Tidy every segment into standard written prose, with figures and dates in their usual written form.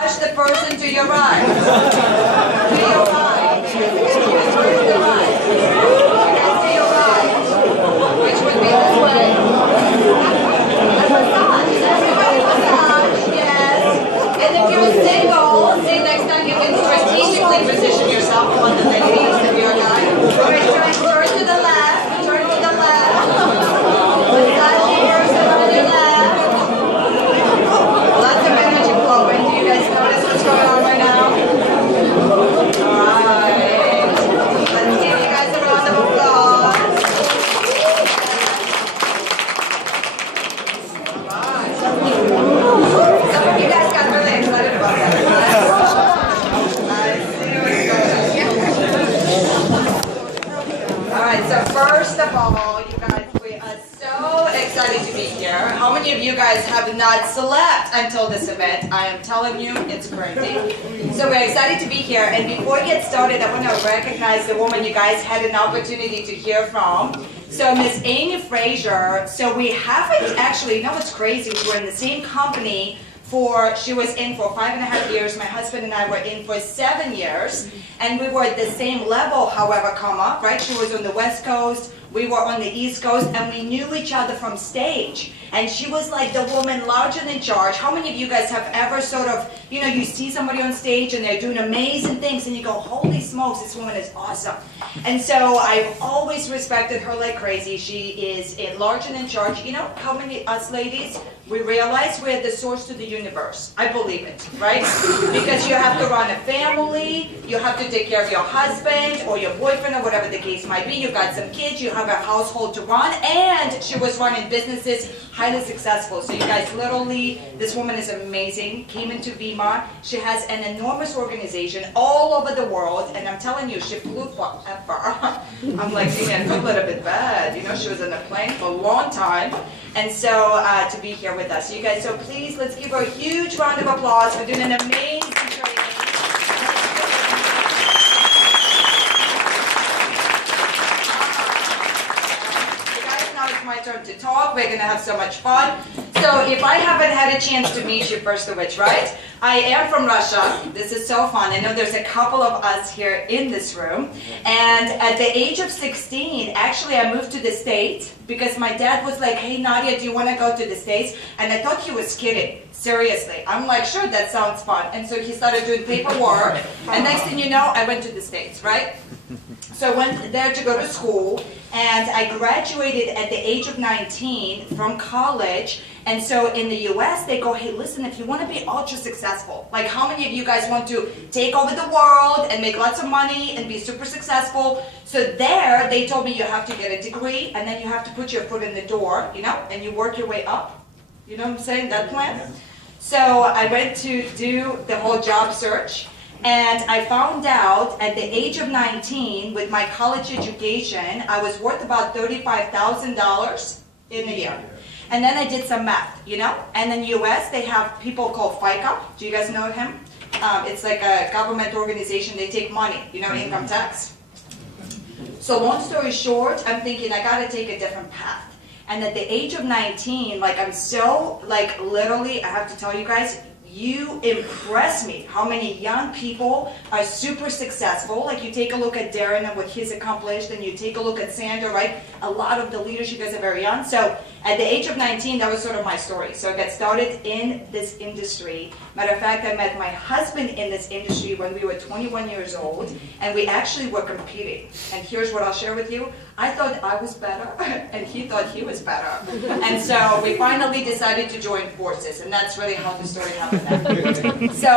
Touch the person to your right. To your right. Towards the right. To your right. Which would be this way. A massage. Everybody massage. Yes. And if you're single, see next time you can strategically position yourself on the ladies of your guy. Alright, turn to the left. Turn to the left. Massage the person on your left. Lots of energy flowing. Do you guys notice what's going on right now? Alright. Let's give you guys a round of applause. Alright. Some of you guys got really excited about that. I see what's going on. Alright, so first of all, you guys, we are so excited to be here. How many of you guys have not slept until this event? I am telling you, it's crazy. So we're excited to be here. And before we get started, I want to recognize the woman you guys had an opportunity to hear from. So Miss Amy Frazier. So we haven't actually, you know what's crazy? We were in the same company she was in for 5.5 years. My husband and I were in for 7 years. And we were at the same level, however, right? She was on the West Coast. We were on the East Coast, and we knew each other from stage. And she was like the woman larger than charge. How many of you guys have ever sort of, you know, you see somebody on stage and they're doing amazing things and you go, holy smokes, this woman is awesome. And so I've always respected her like crazy. She is larger than charge. You know how many us ladies, we realize we're the source to the universe. I believe it, right? Because you have to run a family, you have to take care of your husband or your boyfriend or whatever the case might be. You've got some kids, you have a household to run, and she was running businesses highly successful. So you guys, literally, this woman is amazing. Came into Vemma. She has an enormous organization all over the world, and I'm telling you, she flew forever. I'm like, I feel a little bit bad. You know, she was on a plane for a long time. And so to be here with us. You guys, so please, let's give her a huge round of applause for doing an amazing training. My turn to talk. We're going to have so much fun. So if I haven't had a chance to meet you, first of which, right? I am from Russia. This is so fun. I know there's a couple of us here in this room. And at the age of 16, actually I moved to the States because my dad was like, hey Nadya, do you want to go to the States? And I thought he was kidding. Seriously. I'm like, sure, that sounds fun. And so he started doing paperwork. And next thing you know, I went to the States, right? So I went there to go to school, and I graduated at the age of 19 from college. And so in the US, they go, hey, listen, if you want to be ultra successful, like how many of you guys want to take over the world and make lots of money and be super successful? So there, they told me you have to get a degree, and then you have to put your foot in the door, you know, and you work your way up. You know what I'm saying, that plan? So I went to do the whole job search. And I found out at the age of 19, with my college education, I was worth about $35,000 in a year. And then I did some math, you know? And in the US, they have people called FICA. Do you guys know him? It's like a government organization. They take money, you know, income tax. So long story short, I'm thinking I got to take a different path. And at the age of 19, like I'm so, like literally, I have to tell you guys, you impress me how many young people are super successful. Like you take a look at Darren and what he's accomplished, and you take a look at Sandra, right? A lot of the leaders, you guys are very young. So at the age of 19, that was sort of my story. So I got started in this industry. Matter of fact, I met my husband in this industry when we were 21 years old, and we actually were competing. And here's what I'll share with you. I thought I was better, and he thought he was better. And so we finally decided to join forces, and that's really how the story happened then. So,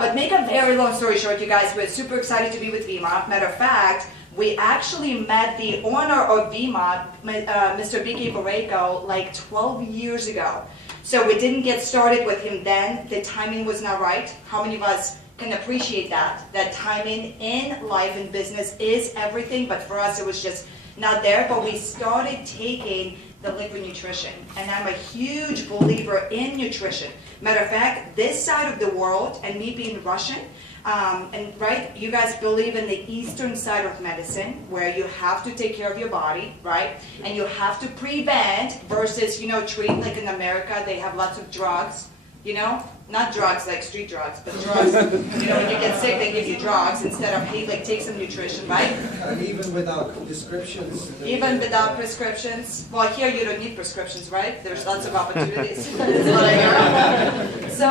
but make a very long story short, you guys, we're super excited to be with Vemma. Matter of fact, we actually met the owner of Vemma, Mr. B.K. Borrego, like 12 years ago. So we didn't get started with him then. The timing was not right. How many of us can appreciate that? That timing in life and business is everything, but for us it was just not there. But we started taking the liquid nutrition, and I'm a huge believer in nutrition. Matter of fact, this side of the world, and me being Russian, and right, you guys believe in the eastern side of medicine, where you have to take care of your body, right? And you have to prevent versus, you know, treat. Like in America, they have lots of drugs, you know? Not drugs like street drugs, but drugs. You know, when you get sick, they give you drugs instead of, hey, like take some nutrition, right? And even without prescriptions. Even without prescriptions. Well, here you don't need prescriptions, right? There's lots of opportunities. That's what I hear. So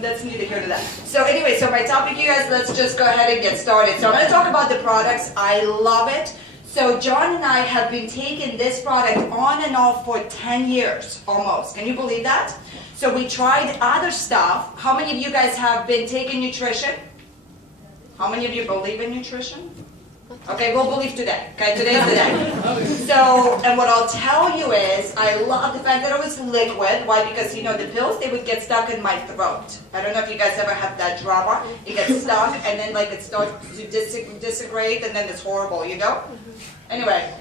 that's neither here nor there. So anyway, so my topic, you guys, let's just go ahead and get started. So I'm going to talk about the products. I love it. So John and I have been taking this product on and off for 10 years, almost. Can you believe that? So we tried other stuff. How many of you guys have been taking nutrition? How many of you believe in nutrition? Okay, we'll believe today. Okay, today's the day. So, and what I'll tell you is, I love the fact that it was liquid. Why? Because, you know, the pills, they would get stuck in my throat. I don't know if you guys ever had that drama. It gets stuck, and then, like, it starts to disintegrate, and then it's horrible, you know? Anyway,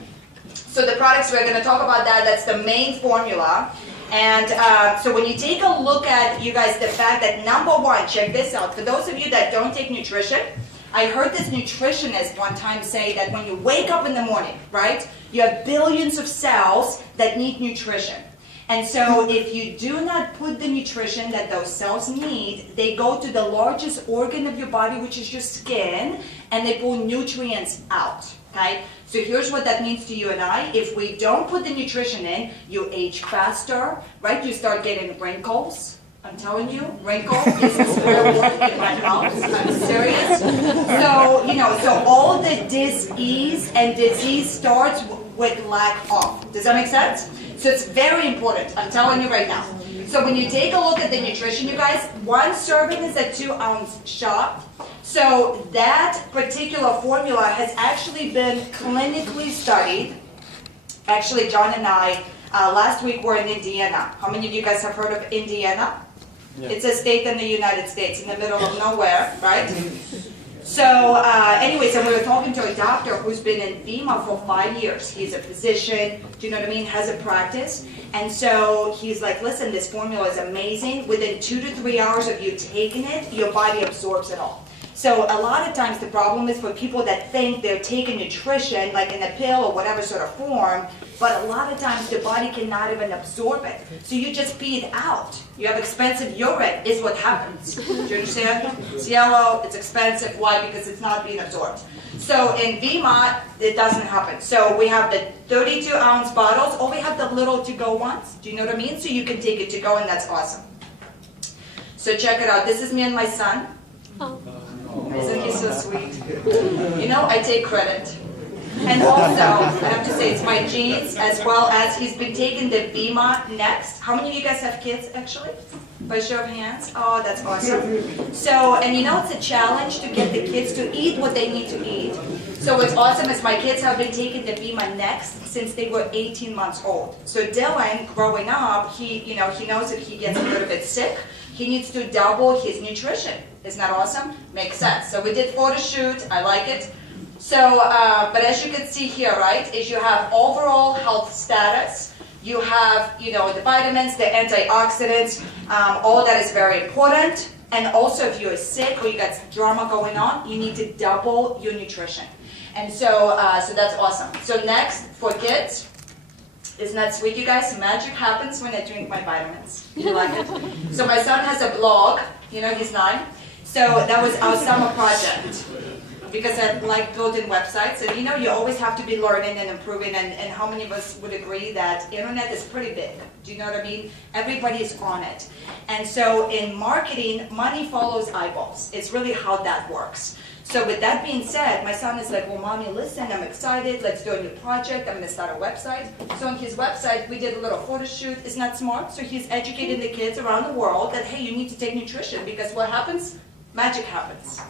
so the products, we're going to talk about that. That's the main formula. And so when you take a look at, you guys, the fact that number one, check this out. For those of you that don't take nutrition, I heard this nutritionist one time say that when you wake up in the morning, right, you have billions of cells that need nutrition. And so if you do not put the nutrition that those cells need, they go to the largest organ of your body, which is your skin, and they pull nutrients out, okay? So here's what that means to you and I. If we don't put the nutrition in, you age faster, right? You start getting wrinkles. I'm telling you, wrinkle is a swear word in my house. I'm serious. So, you know, so all the dis-ease and disease starts with lack of. Does that make sense? So it's very important. I'm telling you right now. So when you take a look at the nutrition, you guys, one serving is a 2-ounce shot. So that particular formula has actually been clinically studied. Actually, John and I, last week were in Indiana. How many of you guys have heard of Indiana? Yeah. It's a state in the United States, in the middle of nowhere, right? So anyways, and we were talking to a doctor who's been in Vemma for 5 years. He's a physician, do you know what I mean, has a practice. And so he's like, listen, this formula is amazing. Within 2 to 3 hours of you taking it, your body absorbs it all. So a lot of times the problem is for people that think they're taking nutrition, like in a pill or whatever sort of form, but a lot of times the body cannot even absorb it. So you just pee it out. You have expensive urine is what happens. Do you understand? It's yellow, it's expensive. Why? Because it's not being absorbed. So in Vemma, it doesn't happen. So we have the 32-ounce bottles, or we have the little to-go ones. Do you know what I mean? So you can take it to go, and that's awesome. So check it out. This is me and my son. Oh. Isn't he so sweet? You know, I take credit. And also, I have to say, it's my genes, as well as he's been taking the Vemma Next. How many of you guys have kids, actually? By show of hands? Oh, that's awesome. So, and you know, it's a challenge to get the kids to eat what they need to eat. So what's awesome is my kids have been taking the Vemma Next since they were 18 months old. So Dylan, growing up, he knows if he gets a little bit sick, he needs to double his nutrition. Isn't that awesome? Makes sense. So we did photo shoot. I like it. So, but as you can see here, right, is you have overall health status. You have, you know, the vitamins, the antioxidants. All that is very important. And also, if you're sick or you got drama going on, you need to double your nutrition. And so, so that's awesome. So next, for kids, isn't that sweet, you guys? Magic happens when I drink my vitamins. You like it? So my son has a blog. You know, he's 9. So that was our summer project, because I like building websites, and you know, you always have to be learning and improving, and how many of us would agree that internet is pretty big? Do you know what I mean? Everybody's on it. And so in marketing, money follows eyeballs. It's really how that works. So with that being said, my son is like, well, mommy, listen, I'm excited. Let's do a new project. I'm going to start a website. So on his website, we did a little photo shoot. Isn't that smart? So he's educating the kids around the world that, hey, you need to take nutrition, because what happens? Magic happens,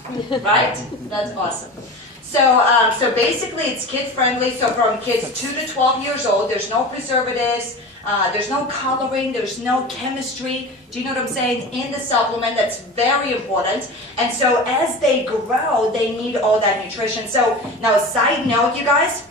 right? That's awesome. So, so basically it's kid-friendly. So from kids 2 to 12 years old, there's no preservatives, there's no coloring, there's no chemistry. Do you know what I'm saying? In the supplement, that's very important. And so as they grow, they need all that nutrition. So now, a side note, you guys,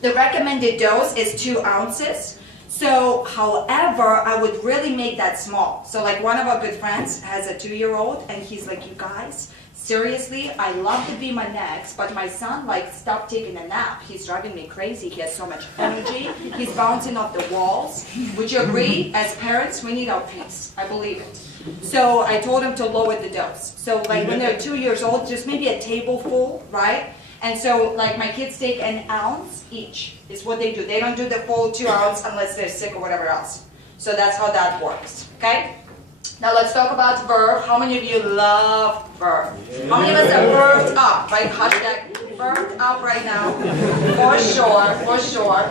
the recommended dose is 2 ounces. So, however, I would really make that small. So like one of our good friends has a 2-year-old, and he's like, you guys, seriously, I love the Vemma Next, but my son like stopped taking a nap. He's driving me crazy. He has so much energy. He's bouncing off the walls. Would you agree? As parents, we need our peace. I believe it. So I told them to lower the dose. So like when they're 2 years old, just maybe a tableful, right? And so like my kids take an ounce each is what they do. They don't do the full 2 ounce unless they're sick or whatever else. So that's how that works, okay? Now let's talk about Verve. How many of you love Verve? How many of us are Verved up, right? Hashtag Verved up right now. For sure, for sure.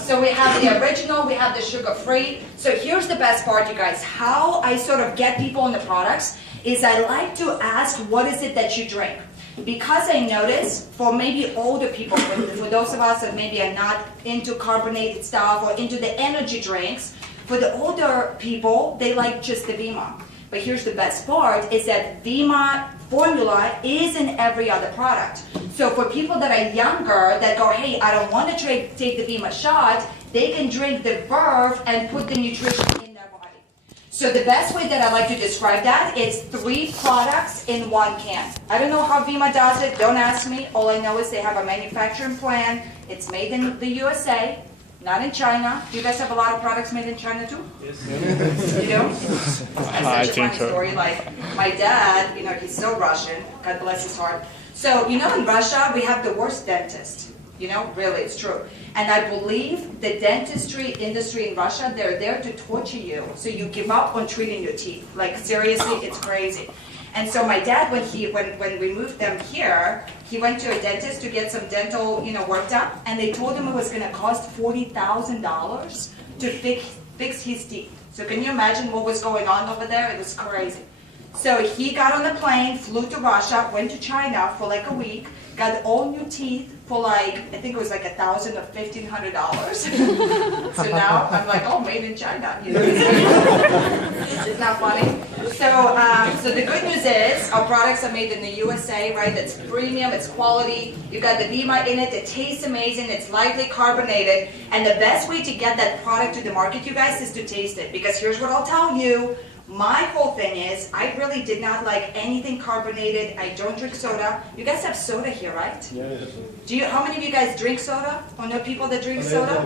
So we have the original, we have the sugar-free. So here's the best part, you guys. How I sort of get people on the products is I like to ask, what is it that you drink? Because I notice for maybe older people, for those of us that maybe are not into carbonated stuff or into the energy drinks, for the older people, they like just the Vemma. But here's the best part, is that Vemma formula is in every other product. So for people that are younger, that go, hey, I don't want to take the Vemma shot, they can drink the Verve and put the nutrition in their body. So the best way that I like to describe that is 3 products in 1 can. I don't know how Vemma does it, don't ask me. All I know is they have a manufacturing plan. It's made in the USA. Not in China. Do you guys have a lot of products made in China too? Yes. You do? That's such a funny story. Like my dad, you know, he's so Russian. God bless his heart. So, you know, in Russia, we have the worst dentist. You know, really, it's true. And I believe the dentistry industry in Russia, they're there to torture you. So you give up on treating your teeth. Like seriously, it's crazy. And so my dad, when we moved them here, he went to a dentist to get some dental, you know, work done, and they told him it was going to cost $40,000 to fix his teeth. So can you imagine what was going on over there? It was crazy. So he got on the plane, flew to Russia, went to China for like a week, got all new teeth for like, I think it was like $1,000 or $1,500. So now I'm like, oh, made in China. You know, it's not funny. So the good news is our products are made in the USA, right? It's premium, it's quality. You've got the Vemma in it. It tastes amazing. It's lightly carbonated. And the best way to get that product to the market, you guys, is to taste it. Because here's what I'll tell you. My whole thing is, I really did not like anything carbonated. I don't drink soda. You guys have soda here, right? Yes. How many of you guys drink soda? Or know people that drink soda?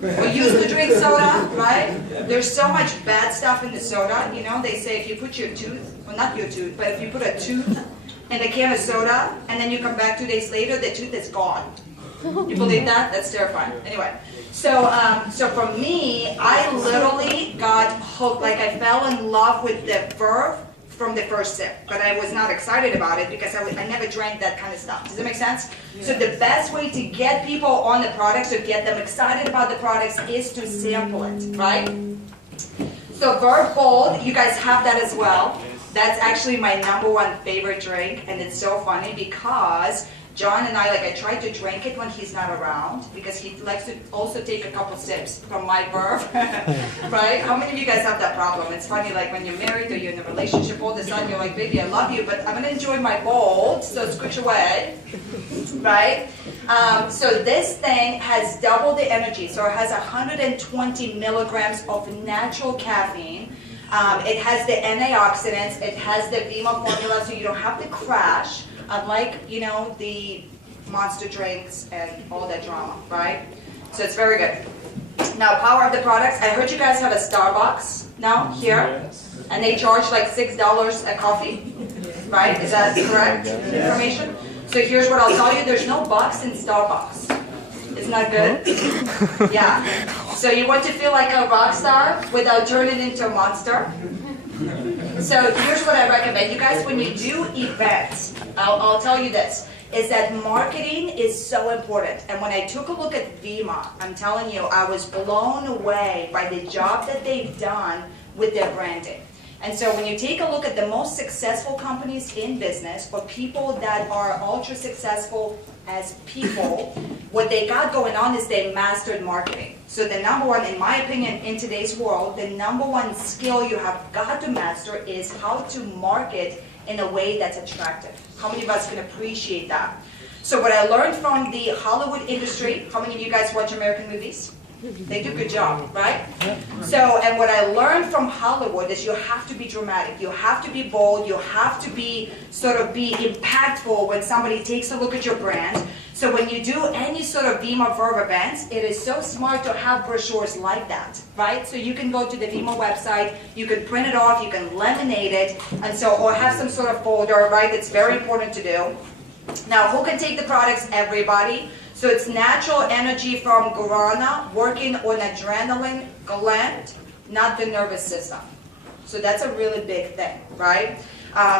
Or used to drink soda, right? There's so much bad stuff in the soda. You know, they say if you put your tooth, well, not your tooth, but if you put a tooth in a can of soda, and then you come back 2 days later, the tooth is gone. You believe that? That's terrifying. Anyway, so for me, I literally got hooked. Like I fell in love with the Verve from the first sip, but I was not excited about it because I never drank that kind of stuff. Does that make sense? Yeah. So the best way to get people on the products, to get them excited about the products, is to sample it, right? So Verve Bold, you guys have that as well. That's actually my #1 favorite drink, and it's so funny because John and I tried to drink it when he's not around because he likes to also take a couple sips from my Verve, right? How many of you guys have that problem? It's funny, like when you're married or you're in a relationship, all of a sudden you're like, baby, I love you, but I'm going to enjoy my Bold, so scooch away, right? So this thing has double the energy, so it has 120 milligrams of natural caffeine. It has the antioxidants, it has the Vemma formula, so you don't have to crash. Unlike, you know, the monster drinks and all that drama, right? So it's very good. Now, power of the products. I heard you guys have a Starbucks now here, and they charge like $6 a coffee, right? Is that correct information? So here's what I'll tell you. There's no bucks in Starbucks. Isn't that good? Yeah. So you want to feel like a rock star without turning into a monster? So here's what I recommend. You guys, when you do events, I'll tell you this, is that marketing is so important. And when I took a look at Vemma, I'm telling you, I was blown away by the job that they've done with their branding. And so when you take a look at the most successful companies in business, or people that are ultra successful as people, what they got going on is they mastered marketing. So the #1, in my opinion, in today's world, the #1 skill you have got to master is how to market in a way that's attractive. How many of us can appreciate that? So what I learned from the Hollywood industry, how many of you guys watch American movies? They do a good job, right? So, and what I learned from Hollywood is you have to be dramatic, you have to be bold, you have to be be impactful when somebody takes a look at your brand. So when you do any sort of Vemma Verve events, it is so smart to have brochures like that, right? So you can go to the Vemma website, you can print it off, you can laminate it, and so, or have some sort of folder, right? It's very important to do. Now, who can take the products? Everybody. So it's natural energy from guarana working on adrenaline gland, not the nervous system. So that's a really big thing, right?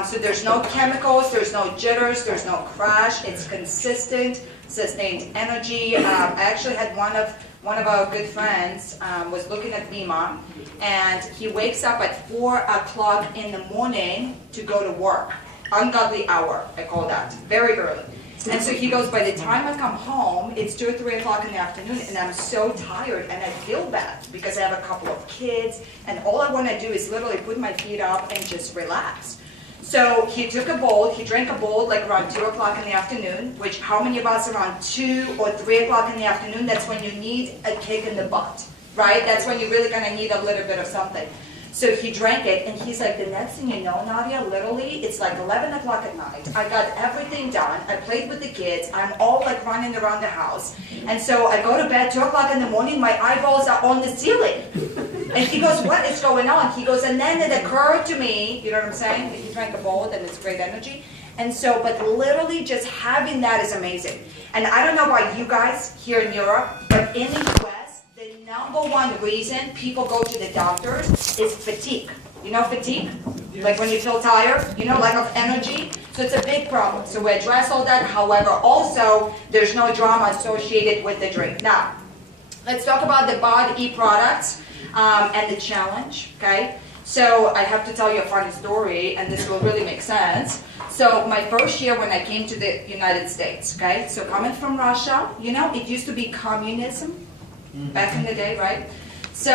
So there's no chemicals, there's no jitters, there's no crash. It's consistent, sustained energy. I actually had one of our good friends was looking at Vemma, and he wakes up at 4 o'clock in the morning to go to work. Ungodly hour, I call that, very early. And so he goes, by the time I come home, it's 2 or 3 o'clock in the afternoon, and I'm so tired, and I feel bad because I have a couple of kids, and all I want to do is literally put my feet up and just relax. So he took a bowl, he drank a bowl like around 2 o'clock in the afternoon, which how many of us around 2 or 3 o'clock in the afternoon, that's when you need a kick in the butt, right? That's when you're really going to need a little bit of something. So he drank it, and he's like, the next thing you know, Nadya, literally, it's like 11 o'clock at night. I got everything done. I played with the kids. I'm all like running around the house. And so I go to bed, 2 o'clock in the morning, my eyeballs are on the ceiling. And he goes, what is going on? He goes, and then it occurred to me, you know what I'm saying? He drank a bowl, and it's great energy. And so, but literally just having that is amazing. And I don't know about you guys here in Europe, but in the US, the number one reason people go to the doctors is fatigue. You know fatigue? Yes. Like when you feel tired, you know, lack of energy. So it's a big problem. So we address all that. However, also, there's no drama associated with the drink. Now, let's talk about the Bod E products and the challenge, okay? So I have to tell you a funny story, and this will really make sense. So my first year when I came to the United States, okay? So coming from Russia, you know, it used to be communism. Back in the day, right? So,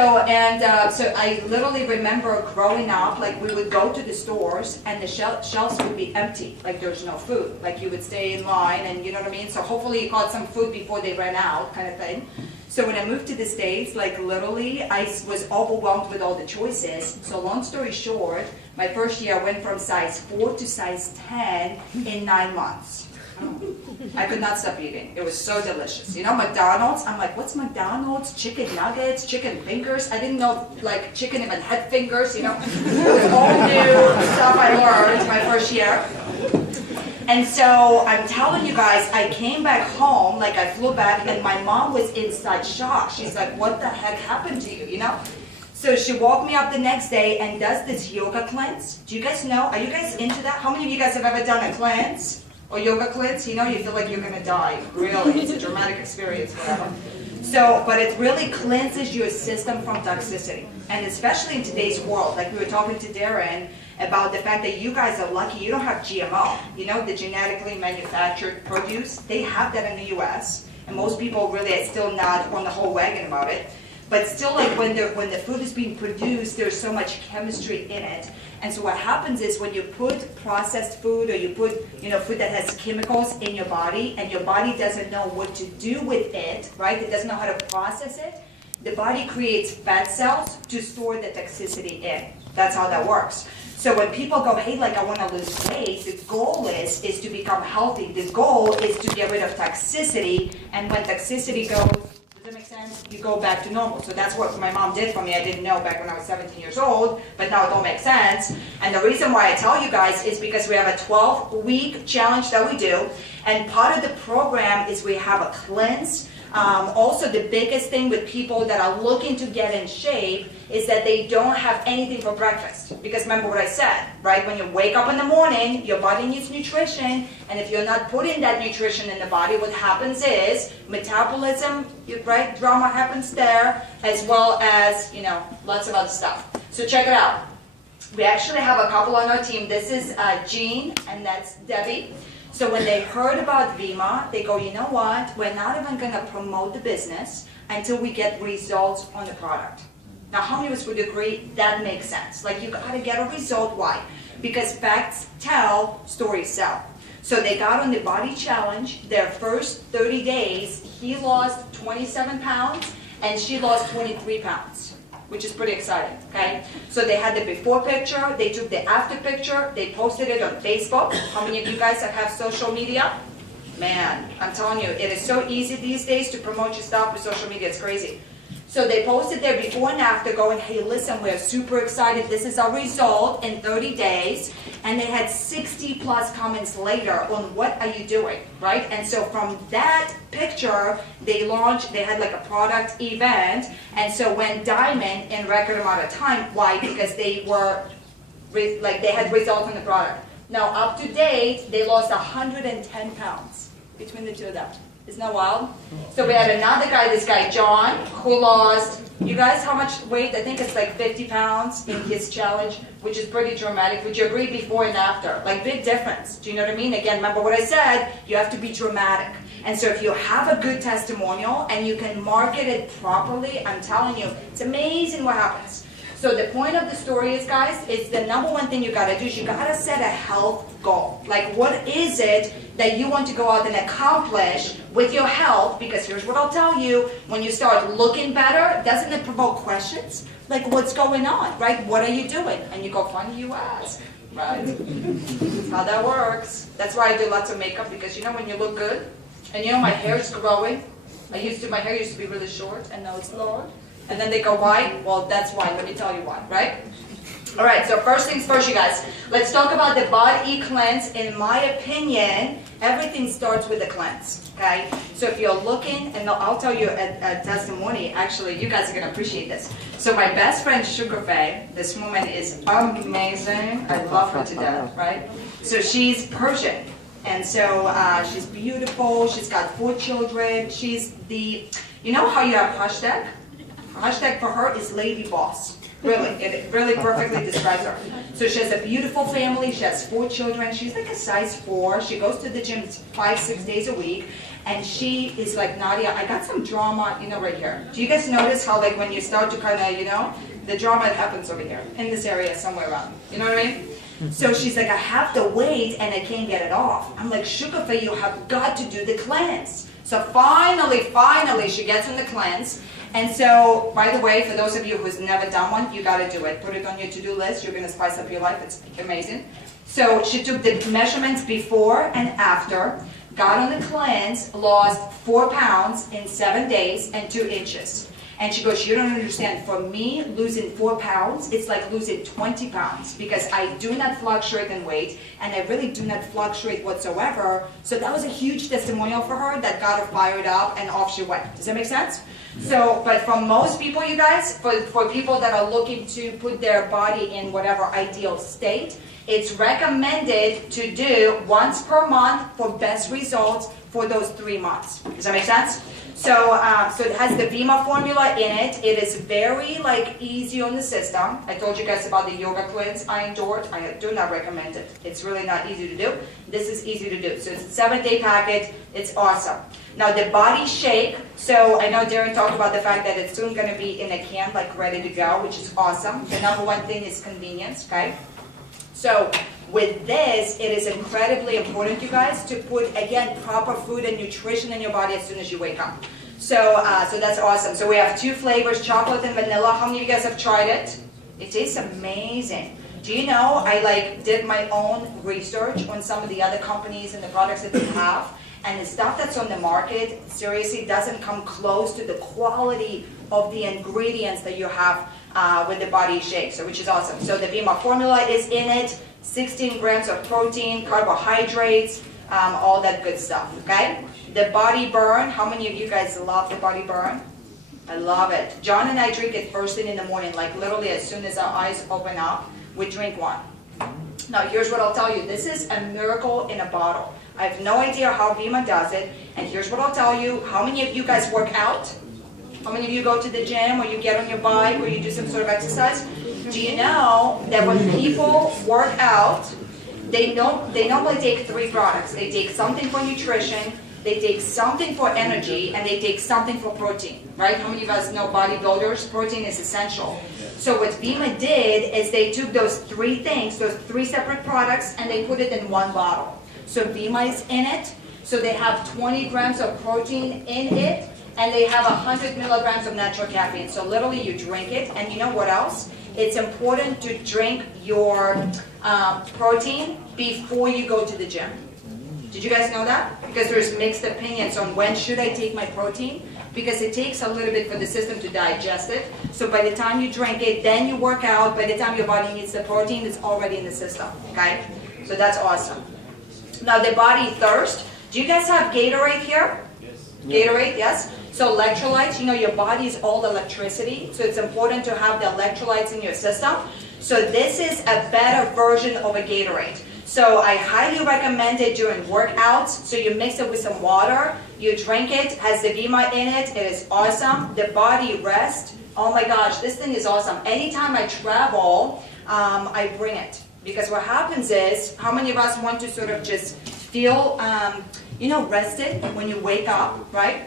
so I literally remember growing up, like we would go to the stores and the shelves would be empty, like there's no food. Like you would stay in line and you know what I mean? So hopefully you got some food before they ran out kind of thing. So when I moved to the States, like literally I was overwhelmed with all the choices. So long story short, my first year I went from size 4 to size 10 in 9 months. I could not stop eating. It was so delicious. You know, McDonald's, I'm like, what's McDonald's? Chicken nuggets, chicken fingers. I didn't know, like, chicken even had fingers, you know. It was all new stuff I learned my first year. And so, I'm telling you guys, I came back home, like I flew back, and my mom was in such shock. She's like, what the heck happened to you, you know? So she woke me up the next day and does this yoga cleanse. Do you guys know? Are you guys into that? How many of you guys have ever done a cleanse? Or yoga cleanse, you know, you feel like you're going to die. Really, it's a dramatic experience, whatever. So, but it really cleanses your system from toxicity. And especially in today's world, like we were talking to Darren about the fact that you guys are lucky you don't have GMO. You know, the genetically manufactured produce, they have that in the US. And most people really are still not on the whole wagon about it. But still, like when the food is being produced, there's so much chemistry in it. And so what happens is when you put processed food or you put, you know, food that has chemicals in your body and your body doesn't know what to do with it, right? It doesn't know how to process it. The body creates fat cells to store the toxicity in. That's how that works. So when people go, hey, like I want to lose weight, the goal is to become healthy. The goal is to get rid of toxicity. And when toxicity goes, does that make sense? You go back to normal. So that's what my mom did for me. I didn't know back when I was 17 years old, but now it all makes sense. And the reason why I tell you guys is because we have a 12-week challenge that we do. And part of the program is we have a cleanse. Also, the biggest thing with people that are looking to get in shape is that they don't have anything for breakfast. Because remember what I said, right? When you wake up in the morning, your body needs nutrition. And if you're not putting that nutrition in the body, what happens is metabolism, right? Drama happens there, as well as, you know, lots of other stuff. So check it out. We actually have a couple on our team. This is Jean, and that's Debbie. So when they heard about Vemma, they go, you know what? We're not even going to promote the business until we get results on the product. Now, how many of us would agree that makes sense? Like, you got to get a result. Why? Because facts tell, stories sell. So they got on the body challenge. Their first 30 days, he lost 27 pounds, and she lost 23 pounds, which is pretty exciting, okay? So they had the before picture, they took the after picture, they posted it on Facebook. How many of you guys have social media? Man, I'm telling you, it is so easy these days to promote your stuff with social media, it's crazy. So they posted their before and after going, hey, listen, we're super excited. This is our result in 30 days. And they had 60 plus comments later on what are you doing, right? And so from that picture, they had like a product event. And so went diamond in record amount of time. Why? Because they were, they had results on the product. Now up to date, they lost 110 pounds between the two of them. Isn't that wild? So we had another guy, this guy John, who lost, you guys, how much weight? I think it's like 50 pounds in his challenge, which is pretty dramatic. Would you agree before and after? Like big difference. Do you know what I mean? Again, remember what I said, you have to be dramatic. And so if you have a good testimonial and you can market it properly, I'm telling you, it's amazing what happens. So the point of the story is, guys, is the number one thing you gotta do is you gotta set a health goal. Like what is it that you want to go out and accomplish with your health? Because here's what I'll tell you, when you start looking better, doesn't it provoke questions? Like what's going on, right? What are you doing? And you go, funny you ask, right? That's how that works. That's why I do lots of makeup, because you know when you look good, and you know my hair is growing. My hair used to be really short, and now it's long. And then they go, why? Well, that's why. Let me tell you why, right? All right, so first things first, you guys. Let's talk about the body cleanse. In my opinion, everything starts with a cleanse, okay? So if you're looking, and I'll tell you a testimony. Actually, you guys are going to appreciate this. So my best friend, Sugar Faye, this woman is amazing. I love her to death, right? So she's Persian. And so she's beautiful. She's got 4 children. She's the, you know how you have hashtag? Hashtag for her is Lady Boss. Really, it really perfectly describes her. So she has a beautiful family. She has 4 children. She's like a size 4. She goes to the gym 5-6 days a week. And she is like, Nadya, I got some drama, you know, right here. Do you guys notice how like when you start to kind of, you know, the drama happens over here, in this area somewhere around. You know what I mean? So she's like, I have the weight and I can't get it off. I'm like, Sugar Faye, you have got to do the cleanse. So finally, she gets on the cleanse. And so, by the way, for those of you who's never done one, you got to do it. Put it on your to-do list. You're going to spice up your life. It's amazing. So she took the measurements before and after, got on the cleanse, lost 4 pounds in 7 days and 2 inches. And she goes, you don't understand. For me, losing 4 pounds, it's like losing 20 pounds because I do not fluctuate in weight and I really do not fluctuate whatsoever. So that was a huge testimonial for her that got her fired up and off she went. Does that make sense? So, but for most people, you guys, for people that are looking to put their body in whatever ideal state, it's recommended to do once per month for best results for those 3 months. Does that make sense? So, so it has the Vemma formula in it. It is very easy on the system. I told you guys about the yoga cleanse I endured. I do not recommend it. It's really not easy to do. This is easy to do. So it's a 7-day packet. It's awesome. Now the body shake. So I know Darren talked about the fact that it's soon going to be in a can, ready to go, which is awesome. The number one thing is convenience, okay? So with this, it is incredibly important, you guys, to put, again, proper food and nutrition in your body as soon as you wake up. So, so that's awesome. So we have 2 flavors, chocolate and vanilla. How many of you guys have tried it? It tastes amazing. Do you know, I did my own research on some of the other companies and the products that they have, and the stuff that's on the market, seriously, doesn't come close to the quality of the ingredients that you have with the body shake, so which is awesome. So the Vemma formula is in it, 16 grams of protein, carbohydrates, all that good stuff, okay? The body burn, how many of you guys love the body burn? I love it. John and I drink it first thing in the morning, literally as soon as our eyes open up, we drink one. Now here's what I'll tell you, this is a miracle in a bottle. I have no idea how Vemma does it, and here's what I'll tell you, how many of you guys work out? How many of you go to the gym, or you get on your bike, or you do some sort of exercise? Do you know that when people work out, they normally take 3 products. They take something for nutrition, they take something for energy, and they take something for protein, right? How many of us know bodybuilders? Protein is essential. So what Vemma did is they took those 3 things, those 3 separate products, and they put it in 1 bottle. So Vemma is in it, so they have 20 grams of protein in it, and they have 100 milligrams of natural caffeine. So literally you drink it, and you know what else? It's important to drink your protein before you go to the gym. Did you guys know that? Because there's mixed opinions on when should I take my protein, because it takes a little bit for the system to digest it. So by the time you drink it, then you work out, by the time your body needs the protein, it's already in the system, okay? So that's awesome. Now the body thirst. Do you guys have Gatorade here? Yes. Gatorade, yes? So electrolytes, you know your body is all electricity, so it's important to have the electrolytes in your system. So this is a better version of a Gatorade. So I highly recommend it during workouts. So you mix it with some water, you drink it, has the Vemma in it, it is awesome. The body rest, oh my gosh, this thing is awesome. Anytime I travel, I bring it. Because what happens is, how many of us want to sort of just feel, you know, rested when you wake up, right?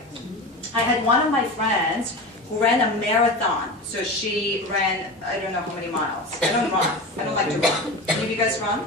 I had one of my friends who ran a marathon. So she ran, I don't know how many miles. I don't run. I don't like to run. Any of you guys run?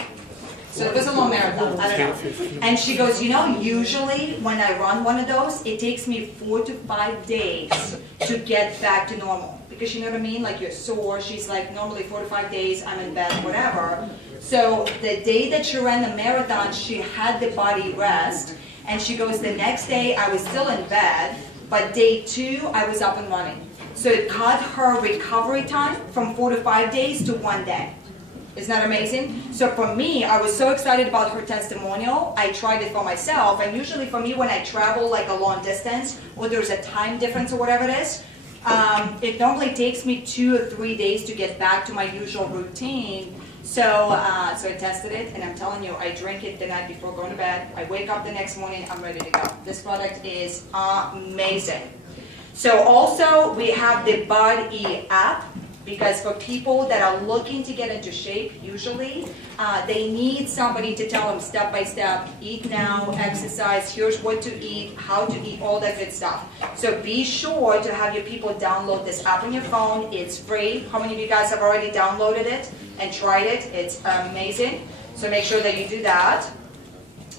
So it was a long marathon, I don't know. And she goes, you know, usually when I run one of those, it takes me 4 to 5 days to get back to normal. Because you know what I mean? Like you're sore. She's like, normally 4 to 5 days, I'm in bed, whatever. So the day that she ran the marathon, she had the body rest. And she goes, the next day I was still in bed, but day 2 I was up and running. So it cut her recovery time from 4 to 5 days to 1 day. Isn't that amazing? So for me, I was so excited about her testimonial. I tried it for myself. And usually for me, when I travel like a long distance, or there's a time difference or whatever it is, it normally takes me 2 or 3 days to get back to my usual routine. So I tested it, and I'm telling you, I drink it the night before going to bed. I wake up the next morning, I'm ready to go. This product is amazing. So also, we have the Body app. Because for people that are looking to get into shape, usually, they need somebody to tell them step by step, eat now, exercise, here's what to eat, how to eat, all that good stuff. So be sure to have your people download this app on your phone. It's free. How many of you guys have already downloaded it and tried it? It's amazing. So make sure that you do that.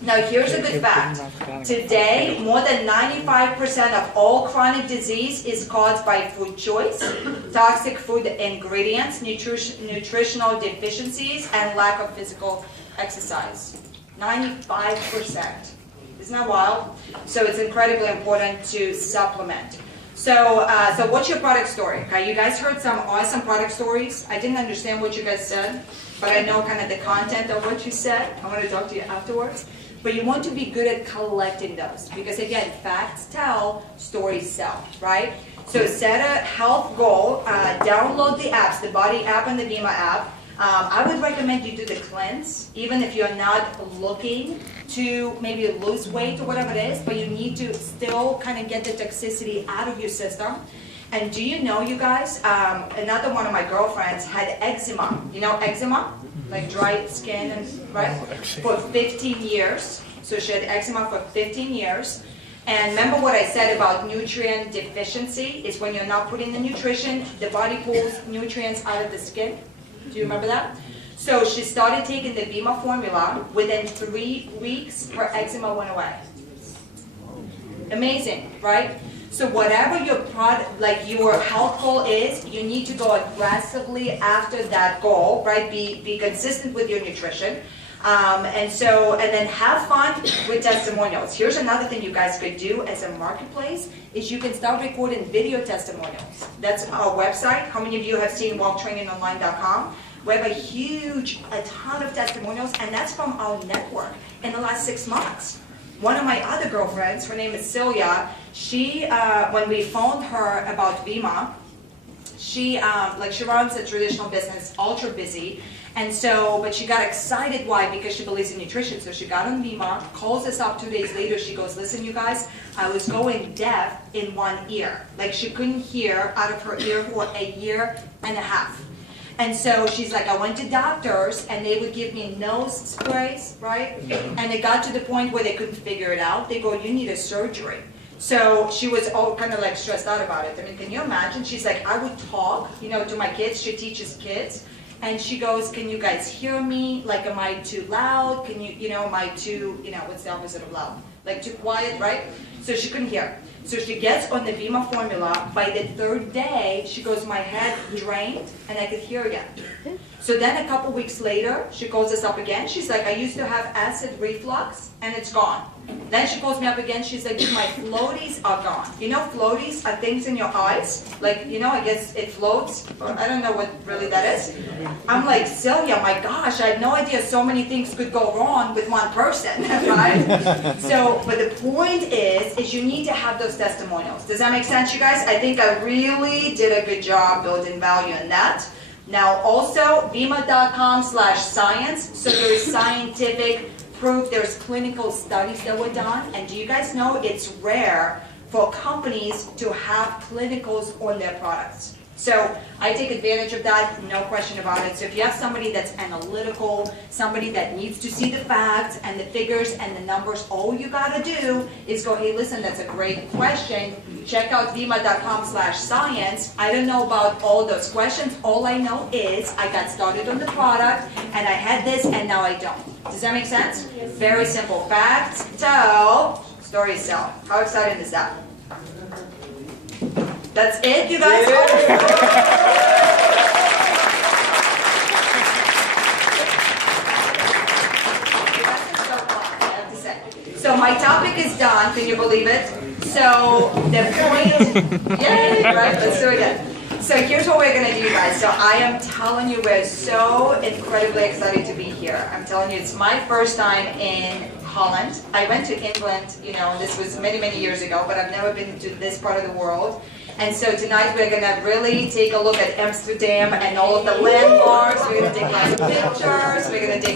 Now here's a good fact. Today, more than 95% of all chronic disease is caused by food choice, toxic food ingredients, nutritional deficiencies, and lack of physical exercise. 95%. Isn't that wild? So it's incredibly important to supplement. So what's your product story? Okay, you guys heard some awesome product stories. I didn't understand what you guys said, but I know kind of the content of what you said. I want to talk to you afterwards. But you want to be good at collecting those, because again, facts tell, stories sell, right? So set a health goal, download the apps, the Body app and the Vemma app. I would recommend you do the cleanse, even if you're not looking to maybe lose weight or whatever it is, but you need to still kind of get the toxicity out of your system. And do you know, you guys, another one of my girlfriends had eczema. You know eczema? Like dry skin, and right? For 15 years. So she had eczema for 15 years. And remember what I said about nutrient deficiency is when you're not putting the nutrition, the body pulls nutrients out of the skin. Do you remember that? So she started taking the Vemma formula. Within 3 weeks, her eczema went away. Amazing, right? So whatever your product, like your health goal is, you need to go aggressively after that goal, right? Be consistent with your nutrition. And then have fun with testimonials. Here's another thing you guys could do as a marketplace is you can start recording video testimonials. That's our website. How many of you have seen walktrainingonline.com? We have a ton of testimonials, and that's from our network in the last 6 months. One of my other girlfriends, her name is Celia, she, when we phoned her about Vemma, she runs a traditional business, ultra busy, and so, but she got excited, why? Because she believes in nutrition. So she got on Vemma, calls us up 2 days later, she goes, listen you guys, I was going deaf in one ear. Like she couldn't hear out of her ear for 1.5 years. And so she's like, I went to doctors and they would give me nose sprays, right? And it got to the point where they couldn't figure it out. They go, you need a surgery. So she was all kind of like stressed out about it. I mean, can you imagine? She's like, I would talk, to my kids. She teaches kids. And she goes, can you guys hear me? Like, am I too loud? Can you, am I too, what's the opposite of loud? Like too quiet, right? So she couldn't hear. So she gets on the Vemma formula. By the third day, she goes, my head drained and I could hear again. So then a couple weeks later, she calls us up again. She's like, I used to have acid reflux and it's gone. Then she calls me up again. She's like, my floaties are gone. Floaties are things in your eyes. Like, I guess it floats. I don't know what really that is. I'm like, Celia, my gosh, I had no idea so many things could go wrong with one person, right? But the point is you need to have those testimonials. Does that make sense, you guys? I think I really did a good job building value in that. Now also, Vemma.com/science, so there is scientific proof, there's clinical studies that were done, and do you guys know it's rare for companies to have clinicals on their products? So I take advantage of that, no question about it. So if you have somebody that's analytical, somebody that needs to see the facts and the figures and the numbers, all you gotta do is go, hey, listen, that's a great question. Check out Vemma.com/science. I don't know about all those questions. All I know is I got started on the product and I had this and now I don't. Does that make sense? Yes. Very simple. Facts tell, stories sell. How exciting is that? That's it, you guys? So my topic is done, can you believe it? So the point, yay, right, let's do it again. So here's what we're gonna do, you guys. So I am telling you, we're so incredibly excited to be here. I'm telling you, it's my first time in Holland. I went to England, this was many, many years ago, but I've never been to this part of the world. And so tonight we're going to really take a look at Amsterdam and all of the landmarks. We're going to take lots of pictures. We're going to take